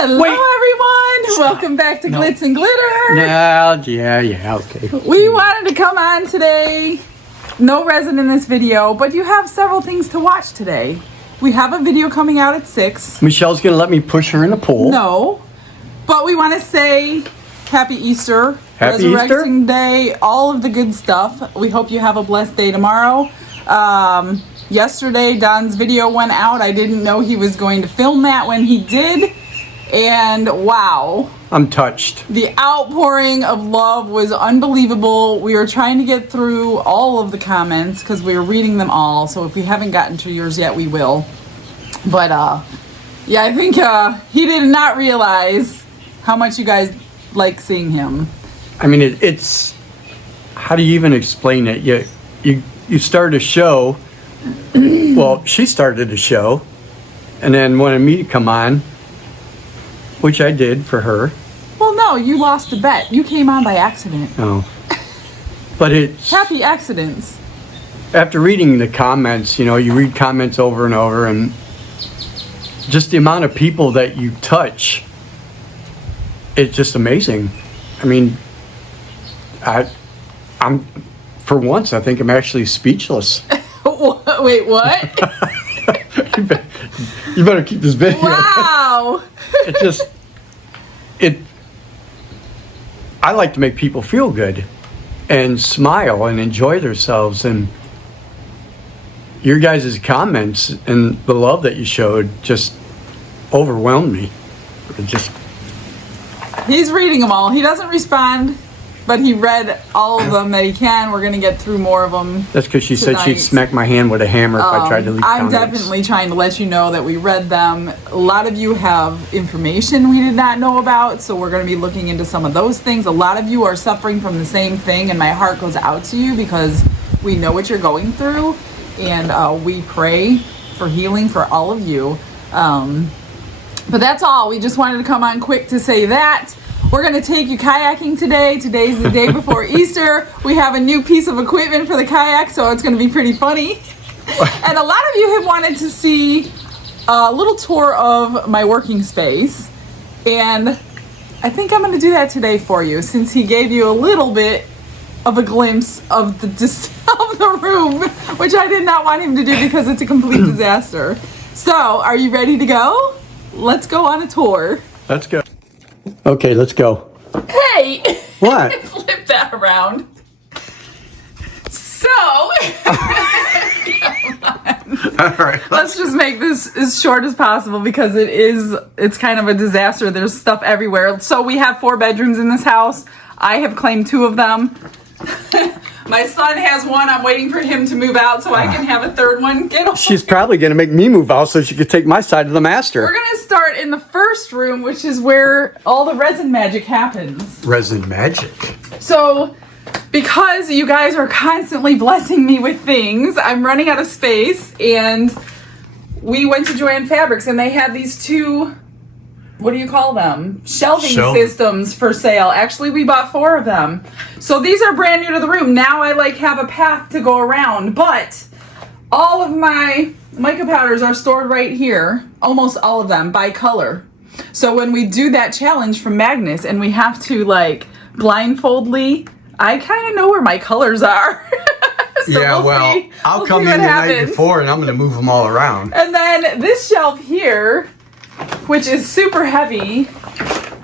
Hello, everyone. Welcome back to Glitz and Glitter. Yeah, okay. We wanted to come on today. No resin in this video, but you have several things to watch today. We have a video coming out at 6. Michelle's going to let me push her in the pool. No, but we want to say Happy Easter. Happy Resurrection Easter. Day, all of the good stuff. We hope you have a blessed day tomorrow. Yesterday, Don's video went out. I didn't know he was going to film that when he did. And wow. I'm touched. The outpouring of love was unbelievable. We were trying to get through all of the comments because we were reading them all. So if we haven't gotten to yours yet, we will. But yeah, I think he did not realize how much you guys like seeing him. I mean, it's how do you even explain it? You start a show. Well, she started a show, and then wanted me to come on, which I did for her. Well, no, you lost a bet. You came on by accident. Oh, but it's Happy accidents. after reading the comments. You read comments over and over, and just the amount of people that you touch. It's just amazing. I mean, I'm for once, I think I'm actually speechless. Wait, what? You better keep this video. Wow. I like to make people feel good and smile and enjoy themselves, and your guys' comments and the love that you showed just overwhelmed me. He's reading them all. He doesn't respond, but he read all of them that he can. We're going to get through more of them. That's because she tonight. said she'd smack my hand with a hammer if I tried to leave I'm comments. definitely trying to let you know that we read them. A lot of you have information we did not know about, so we're going to be looking into some of those things. A lot of you are suffering from the same thing, and my heart goes out to you because we know what you're going through, and we pray for healing for all of you. But that's all. We just wanted to come on quick to say that. We're going to take you kayaking today. Today's the day before Easter. We have a new piece of equipment for the kayak, so it's going to be pretty funny. And a lot of you have wanted to see a little tour of my working space. And I think I'm going to do that today for you, since he gave you a little bit of a glimpse of the room, which I did not want him to do because it's a complete disaster. So, are you ready to go? Let's go on a tour. Let's go. Okay, let's go. Hey! What? Flip that around. So, All right. let's just make this as short as possible because it's kind of a disaster. There's stuff everywhere. So we have 4 bedrooms in this house. I have claimed 2 of them. My son has one. I'm waiting for him to move out so I can have a 3rd one. Get over. She's probably going to make me move out so she could take my side of the master. We're going to start in the first room, which is where all the resin magic happens. Resin magic. So, because you guys are constantly blessing me with things, I'm running out of space, and we went to Joann Fabrics, and they had these 2, what do you call them? Shelving systems for sale. Actually, we bought 4 of them. So these are brand new to the room. Now I have a path to go around, but all of my mica powders are stored right here, almost all of them, by color. So when we do that challenge from Magnus and we have to blindfoldly, I kind of know where my colors are. So I'll come in the night before and I'm going to move them all around. And then this shelf here, which is super heavy,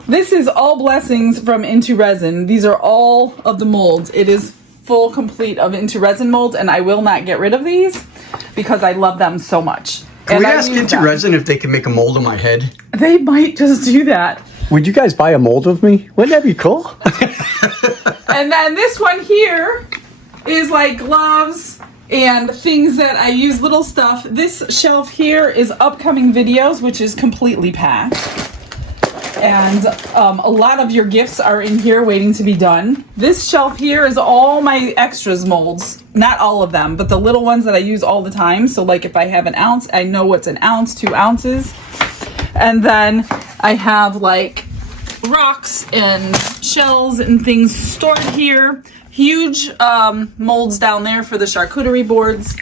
this is all blessings from Into Resin. These are all of the molds. It is full complete of Into Resin molds, and I will not get rid of these because I love them so much. Can we ask Into Resin if they can make a mold of my head? They might just do that. Would you guys buy a mold of me? Wouldn't that be cool? And then this one here is gloves and things that I use, little stuff. This shelf here is upcoming videos, which is completely packed. And a lot of your gifts are in here waiting to be done. This shelf here is all my extras molds. Not all of them, but the little ones that I use all the time. So if I have an ounce, I know what's an ounce, 2 ounces. And then I have rocks and shells and things stored here. Huge molds down there for the charcuterie boards.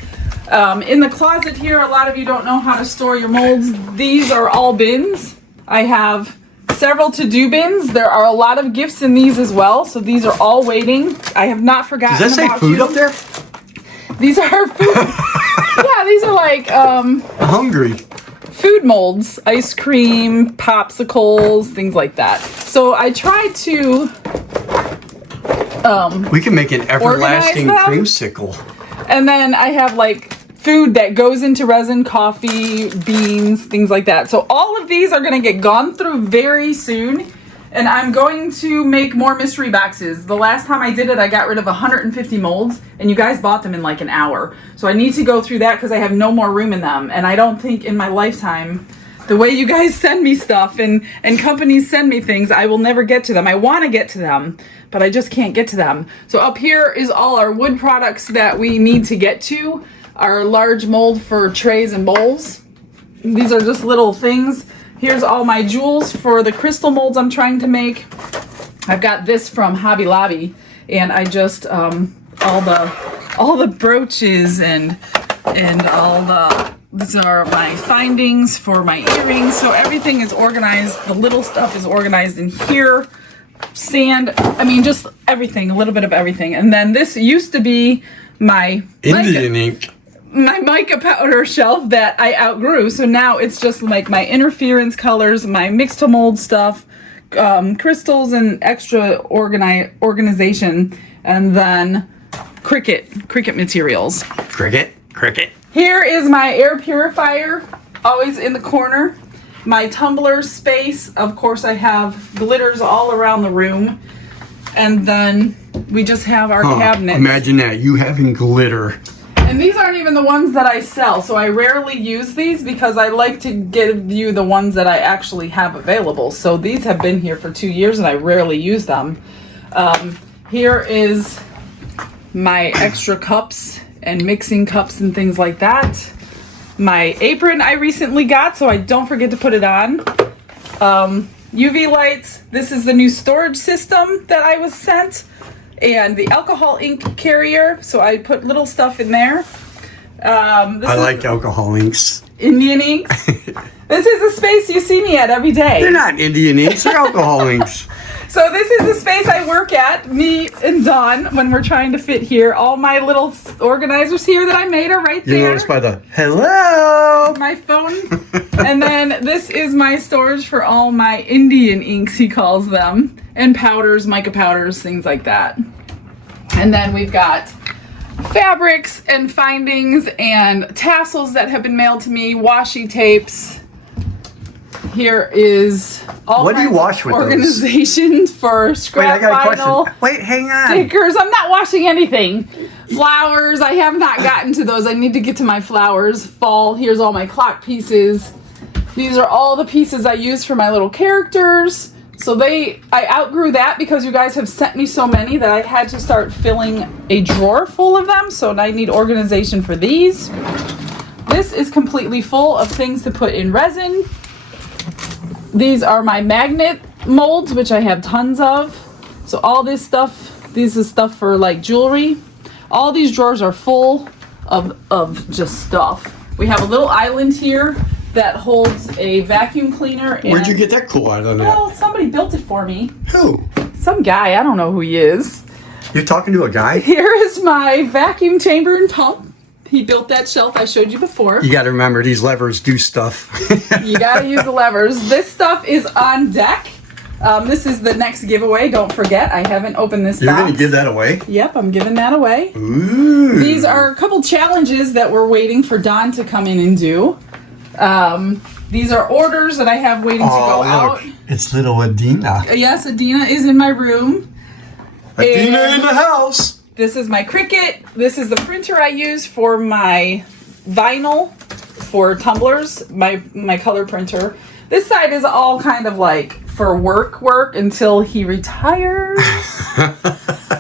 In the closet here, a lot of you don't know how to store your molds. These are all bins. I have several to-do bins. There are a lot of gifts in these as well, so these are all waiting. I have not forgotten Does that say about food you. up there? These are food. Yeah, these are like I'm hungry. food molds, ice cream, popsicles, things like that. So I try to We can make an everlasting Organize creamsicle. and then I have like food that goes into resin, coffee, beans, things like that. So all of these are going to get gone through very soon. And I'm going to make more mystery boxes. The last time I did it, I got rid of 150 molds, and you guys bought them in like an hour. So I need to go through that because I have no more room in them. And I don't think in my lifetime, the way you guys send me stuff and companies send me things, I will never get to them. I want to get to them, but I just can't get to them. So up here is all our wood products that we need to get to. Our large mold for trays and bowls. These are just little things. Here's all my jewels for the crystal molds I'm trying to make. I've got this from Hobby Lobby, and I just all the brooches and these are my findings for my earrings. So everything is organized. The little stuff is organized in here. Sand, I mean, just everything, a little bit of everything. And then this used to be my Indian ink. my mica powder shelf that I outgrew. So now it's just like my interference colors, my mixed to mold stuff, crystals and extra organization, and then cricket materials. Cricket. Here is my air purifier, always in the corner. My tumbler space, of course I have glitters all around the room. And then we just have our cabinets. Imagine that, you having glitter. And these aren't even the ones that I sell, so I rarely use these because I like to give you the ones that I actually have available. So these have been here for 2 years and I rarely use them. Here is my extra cups and mixing cups and things like that. My apron I recently got, so I don't forget to put it on. UV lights. This is the new storage system that I was sent. And the alcohol ink carrier, so I put little stuff in there. I like alcohol inks. Indian inks. This is the space you see me at every day. They're not Indian inks, they're alcohol inks. So this is the space I work at, me and Dawn, when we're trying to fit here. All my little organizers here that I made are right You there. notice by the hello. My phone. And then this is my storage for all my Indian inks, he calls them. And powders, mica powders, things like that. And then we've got fabrics and findings and tassels that have been mailed to me, washi tapes. Here is all What do you kinds wash of with those? organizations for Wait, scrap I got a vinyl, question. Wait, hang on. stickers. I'm not washing anything. Flowers, I have not gotten to those. I need to get to my flowers. Fall, here's all my clock pieces. These are all the pieces I use for my little characters. So I outgrew that because you guys have sent me so many that I had to start filling a drawer full of them. So I need organization for these. This is completely full of things to put in resin. These are my magnet molds, which I have tons of. So all this stuff, this is stuff for like jewelry. All these drawers are full of just stuff. We have a little island here that holds a vacuum cleaner. Where'd you get that cool island at? Well, somebody built it for me. Who? Some guy, I don't know who he is. You're talking to a guy? Here is my vacuum chamber and pump. He built that shelf I showed you before. You gotta remember, these levers do stuff. You gotta use the levers. This stuff is on deck. This is the next giveaway. Don't forget, I haven't opened this You're box. gonna give that away? Yep, I'm giving that away. Ooh. These are a couple challenges that we're waiting for Don to come in and do. These are orders that I have waiting to go out. It's little Adina. Yes, Adina is in my room. Adina And in the house. this is my Cricut. This is the printer I use for my vinyl for tumblers, my color printer. This side is all kind of like for work until he retires.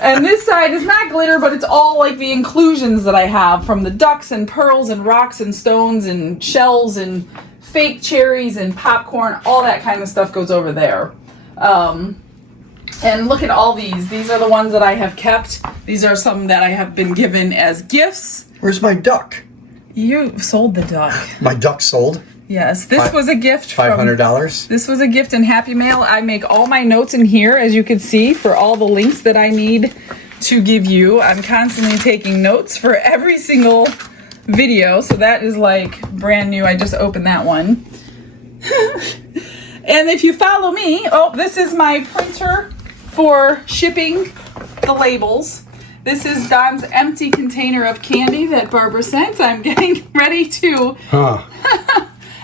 And this side is not glitter, but it's all like the inclusions that I have from the ducks and pearls and rocks and stones and shells and fake cherries and popcorn. All that kind of stuff goes over there. And look at all these. These are the ones that I have kept. These are some that I have been given as gifts. Where's my duck? You sold the duck. My duck sold? Yes, this was a gift from $500. This was a gift in Happy Mail. I make all my notes in here, as you can see, for all the links that I need to give you. I'm constantly taking notes for every single video, so that is like brand new. I just opened that one. And if you follow me, oh, this is my printer for shipping the labels. This is Don's empty container of candy that Barbara sent. I'm getting ready to.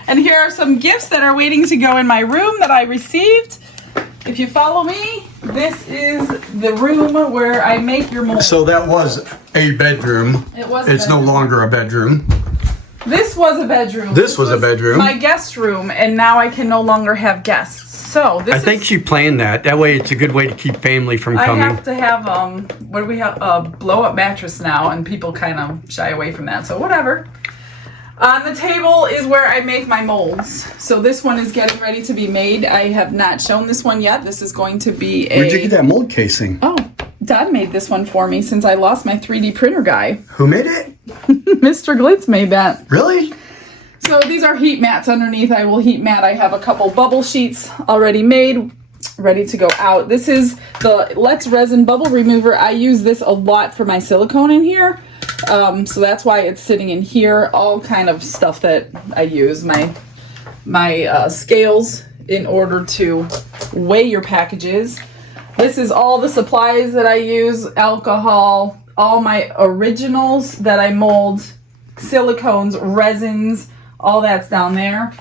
And here are some gifts that are waiting to go in my room that I received. If you follow me, this is the room where I make your molds. So that was a bedroom. It was. It's no longer a bedroom. This was a bedroom. This was a bedroom. My guest room, and now I can no longer have guests. So this I think she planned that. That way, it's a good way to keep family from I coming. have to have what do we have? A blow-up mattress now, and people kind of shy away from that. So whatever. On the table is where I make my molds. So this one is getting ready to be made. I have not shown this one yet. This is going to be a... Where'd you get that mold casing? Oh, Dad made this one for me since I lost my 3D printer guy. Who made it? Mr. Glitz made that. Really? So these are heat mats underneath. I will heat mat. I have a couple bubble sheets already made, ready to go out. This is the Let's Resin Bubble Remover. I use this a lot for my silicone in here. So that's why it's sitting in here. All kind of stuff that I use. My scales in order to weigh your packages. This is all the supplies that I use. Alcohol, all my originals that I mold, silicones, resins, all that's down there.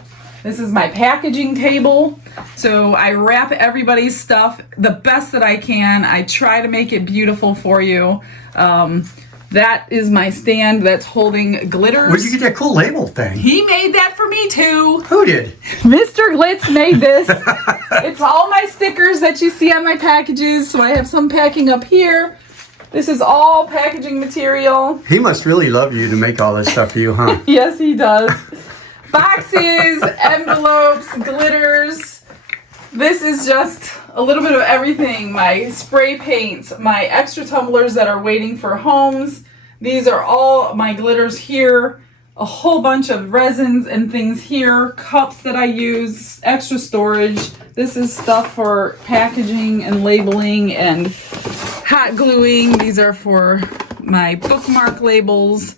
This is my packaging table. So I wrap everybody's stuff the best that I can. I try to make it beautiful for you. That is my stand that's holding glitters. Where'd you get that cool label thing? He made that for me too. Who did? Mr. Glitz made this. It's all my stickers that you see on my packages. So I have some packing up here. This is all packaging material. He must really love you to make all this stuff for you, huh? Yes, he does. Boxes, envelopes, glitters. This is just a little bit of everything. My spray paints, my extra tumblers that are waiting for homes. These are all my glitters here. A whole bunch of resins and things here. Cups that I use, extra storage. This is stuff for packaging and labeling and hot gluing. These are for my bookmark labels.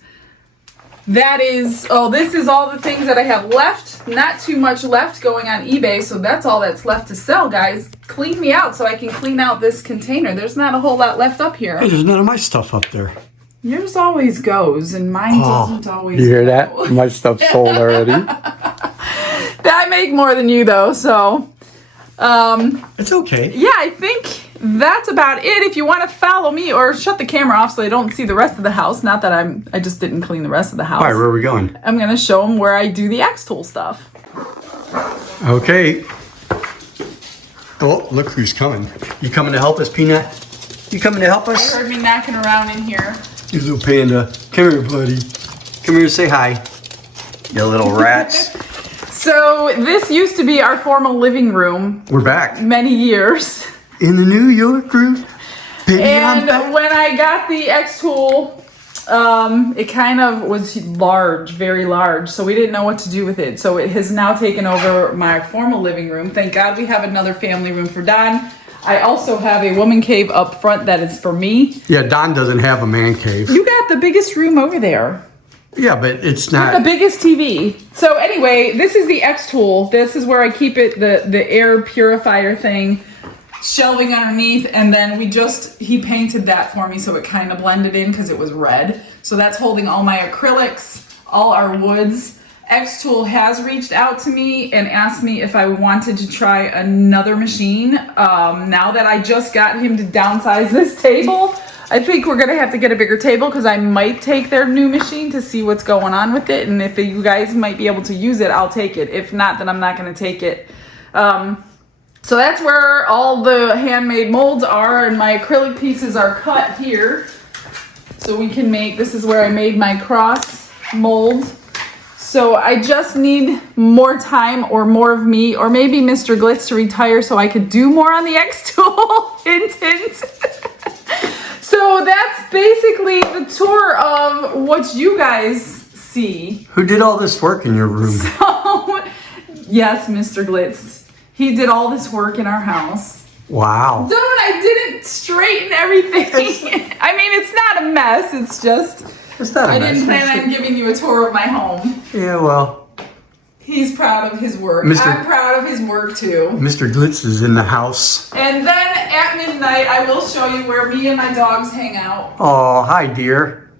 That is, this is all the things that I have left. Not too much left going on eBay, so that's all that's left to sell, guys. Clean me out so I can clean out this container. There's not a whole lot left up here. Hey, there's none of my stuff up there. Yours always goes, and mine doesn't always You hear go. that? My stuff's sold already. I make more than you, though, so... It's okay. yeah, I think that's about it. If you want to follow me, or shut the camera off so they don't see the rest of the house. Not that I just didn't clean the rest of the house. All right, where are we going? I'm going to show them where I do the XTool stuff. Okay. Oh, look who's coming. You coming to help us, Peanut? You coming to help You us? heard me knocking around in here. You little panda. Come here, buddy. Come here, say hi. You little rats. So this used to be our formal living room We're back. many years. In the New York room. Baby, I'm And back. when I got the XTool, it kind of was large, very large. So we didn't know what to do with it. So it has now taken over my formal living room. Thank God we have another family room for Don. I also have a woman cave up front that is for me. Yeah, Don doesn't have a man cave. You got the biggest room over there. Yeah, but it's The not. biggest TV. So anyway, this is the XTool. This is where I keep it, the air purifier thing, shelving underneath, and then he painted that for me so it kind of blended in because it was red. So that's holding all my acrylics, all our woods. XTool has reached out to me and asked me if I wanted to try another machine. Now that I just got him to downsize this table, I think we're gonna have to get a bigger table because I might take their new machine to see what's going on with it. And if you guys might be able to use it, I'll take it. If not, then I'm not gonna take it. So that's where all the handmade molds are, and my acrylic pieces are cut here. So we can this is where I made my cross mold. So I just need more time or more of me, or maybe Mr. Glitz to retire so I could do more on the XTool. Hint, hint. So that's basically the tour of what you guys see. Who did all this work in your room? So Yes, Mr. Glitz. He did all this work in our house. Wow. Dude, I didn't straighten everything. I mean, it's not a mess. It's just, It's not a I mess. didn't plan on giving you a tour of my home. Yeah, well, He's proud of his work. I'm proud of his work too. Mr. Glitz is in the house. And then at midnight, I will show you where me and my dogs hang out. Oh, hi, dear.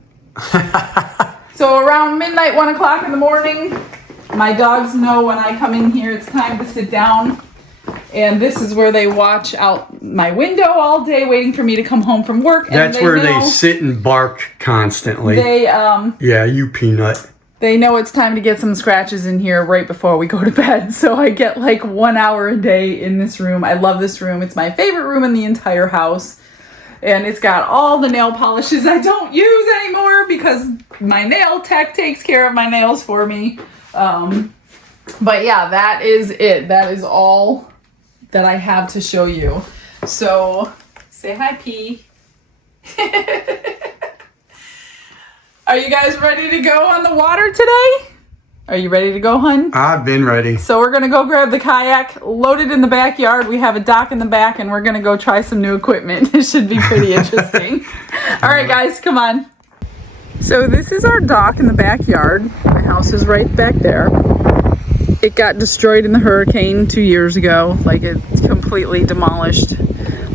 So around midnight, 1 o'clock in the morning, my dogs know when I come in here, it's time to sit down. And this is where they watch out my window all day, waiting for me to come home from work. That's and where they sit and bark constantly. Yeah, you peanut. They know it's time to get some scratches in here right before we go to bed. So I get like 1 hour a day in this room. I love this room. It's my favorite room in the entire house. And it's got all the nail polishes I don't use anymore because my nail tech takes care of my nails for me. But yeah, that is it. That is all that I have to show you. So say hi, P. Are you guys ready to go on the water today? Are you ready to go, hun? I've been ready. So we're gonna go grab the kayak, load it in the backyard. We have a dock in the back and we're gonna go try some new equipment. It should be pretty interesting. All right, guys, come on. So this is our dock in the backyard. My house is right back there. It got destroyed in the hurricane 2 years ago. Like, it completely demolished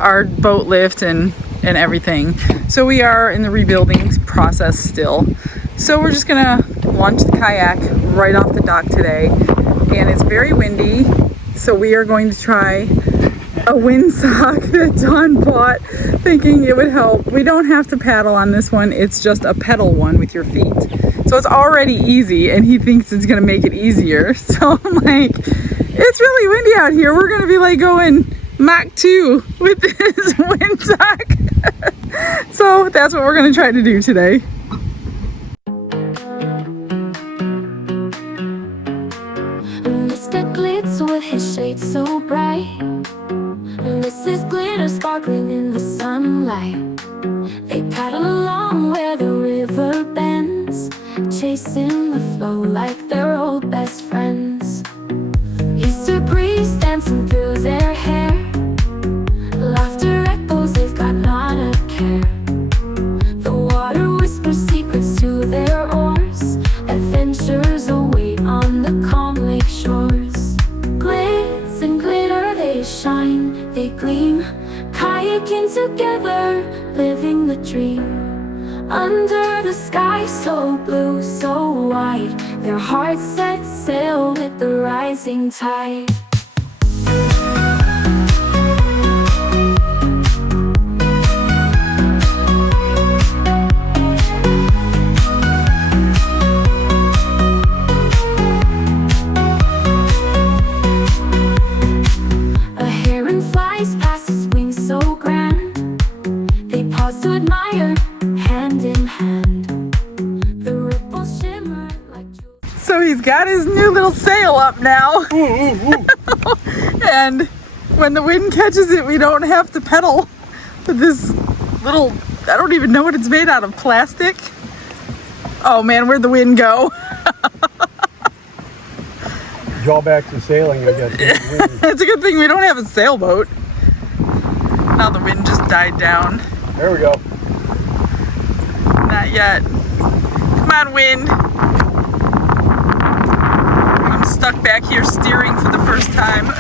our boat lift and everything. So we are in the rebuilding process still. So we're just gonna launch the kayak right off the dock today. And it's very windy, so we are going to try a windsock that Dawn bought, thinking it would help. We don't have to paddle on this one, it's just a pedal one with your feet. So it's already easy, and he thinks it's gonna make it easier. So I'm like, it's really windy out here. We're gonna be like going Mach 2 with this windsock. So that's what we're gonna try to do today. Mr. Glitz with his shades so bright, and this is glitter sparkling in the sunlight. They paddle along where the river bends, chasing the flow like they're old best friends. Easter breeze dancing through their hair, laughter echoes, they've got not a care. The water whispers secrets to their oars, adventures await on the calm lake shores. Glitz and glitter, they shine, they gleam, kayaking together, living the dream. Under the sky so blue, so wide, their hearts set sail with the rising tide. A heron flies past its wings so grand, they pause to admire, hand in hand. The ripples shimmer like jewels. So he's got his new little sail up now. And when the wind catches it, we don't have to pedal with this little, I don't even know what it's made out of, plastic. Oh man, where'd the wind go? Drawbacks to sailing, I guess. It's a good thing we don't have a sailboat. Now the wind just died down. There we go. Not yet. Come on, wind. I'm stuck back here steering for the first time.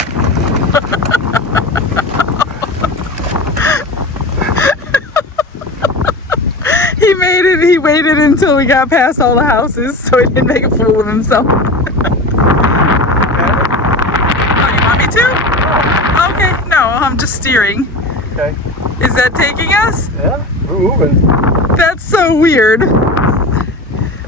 He made it. He waited until we got past all the houses so he didn't make a fool of himself. Oh, you want me to? Okay, no, I'm just steering. Okay. Is that taking us? Yeah, we're moving. That's so weird.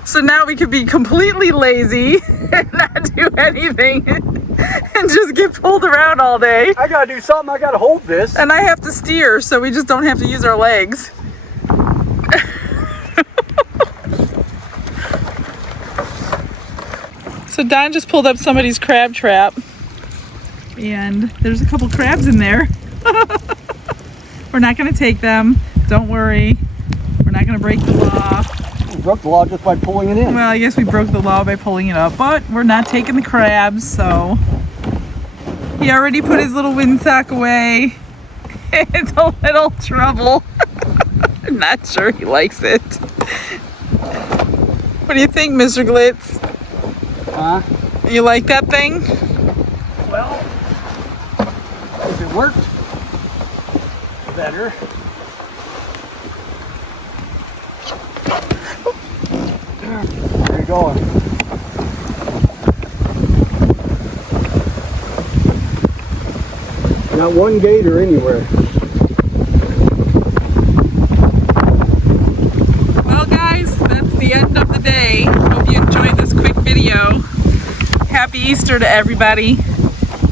So now we could be completely lazy and not do anything and just get pulled around all day. I gotta do something. I gotta hold this. And I have to steer, so we just don't have to use our legs. So Don just pulled up somebody's crab trap, and there's a couple crabs in there. We're not gonna take them, don't worry. We're not gonna break the law. We broke the law just by pulling it in. Well, I guess we broke the law by pulling it up, but we're not taking the crabs, so He already put his little windsock away. It's a little trouble. I'm not sure he likes it. What do you think, Mr. Glitz? Huh? You like that thing? Well, if it worked better. There you go. Not one gator anywhere. Well, guys, that's the end of the day. Hope you enjoyed this quick video. Happy Easter to everybody.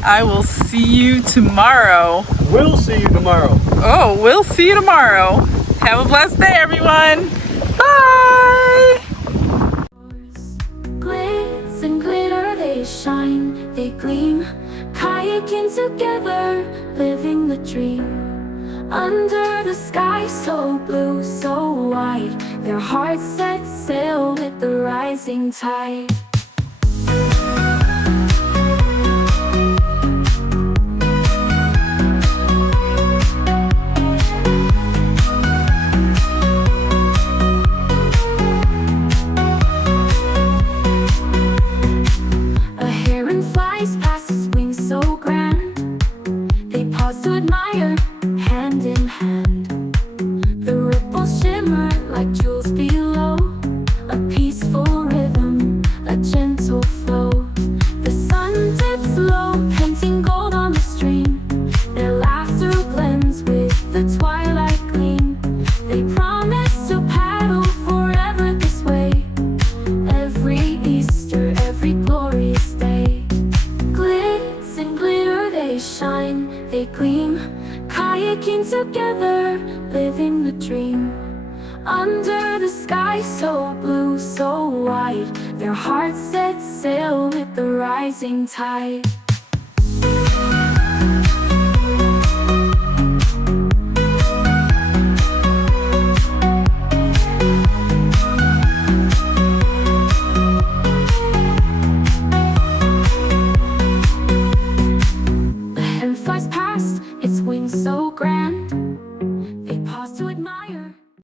I will see you tomorrow. We'll see you tomorrow. Oh, we'll see you tomorrow. Have a blessed day, everyone. Bye. Glitz and glitter, they shine, they gleam, kayaking together, living the dream. Under the sky so blue, so wide, their hearts set sail with the rising tide. They gleam, kayaking together, living the dream. Under the sky so blue, so wide, their hearts set sail with the rising tide.